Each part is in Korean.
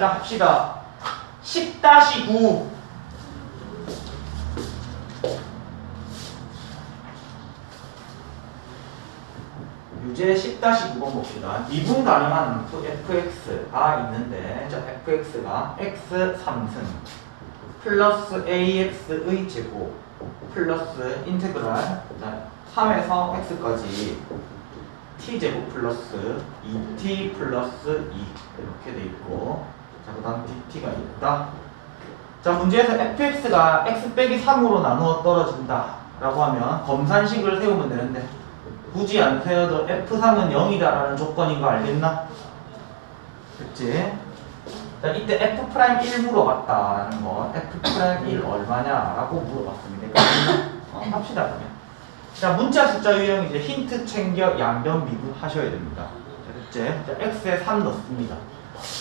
자 합시다. 10-9 유제 10-9번 봅시다. 미분 가능한 fx가 있는데 자 fx가 x 3승 플러스 ax의 제곱 플러스 인테그랄 자, 3에서 x까지 t제곱 플러스 2t 플러스 2 이렇게 돼 있고 자 그 다음 dt가 있다. 자 문제에서 fx가 x 빼기 3으로 나누어 떨어진다 라고 하면 검산식을 세우면 되는데 굳이 안 세워도 f3은 0이다 라는 조건인 거 알겠나? 그치? 자 이때 f'1 물어봤다라는 거 f'1 얼마냐 라고 물어봤습니다 그러니까 어, 합시다 그러면 자 문자 숫자 유형 이제 힌트 챙겨 양변 미분 하셔야 됩니다 자 됐지? 자 x에 3 넣습니다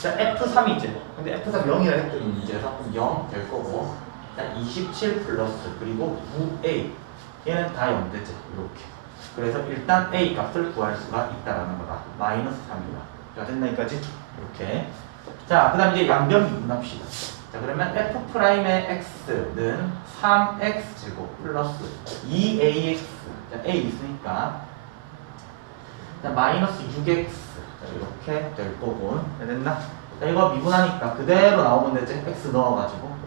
자 f3이지 근데 f3 0이라 했더니 문제에서 0될 거고 자27 플러스 그리고 9a 얘는 다0 되지 이렇게. 그래서 일단 a 값을 구할 수가 있다라는 거다. 마이너스 3이다. 자 됐나이까지? 이렇게. 자, 그 다음 이제 양변 미분합시다. 자, 그러면 f'의 x는 3x 제곱 플러스 2ax. 자, a 있으니까. 자, 마이너스 6x. 자, 이렇게 될 거고. 자, 됐나? 자, 이거 미분하니까 그대로 나오면 되지. x 넣어가지고.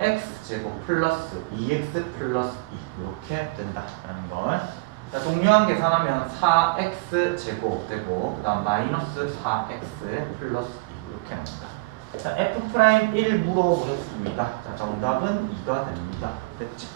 x 제곱 플러스 2x 플러스 2. 이렇게 된다라는 걸. 자, 동료한 계산하면 4x 제곱 되고, 그 다음 마이너스 4x 플러스 2. 이렇게 합니다. 자, f'1 물어보겠습니다. 자, 정답은 2가 됩니다. 이렇게.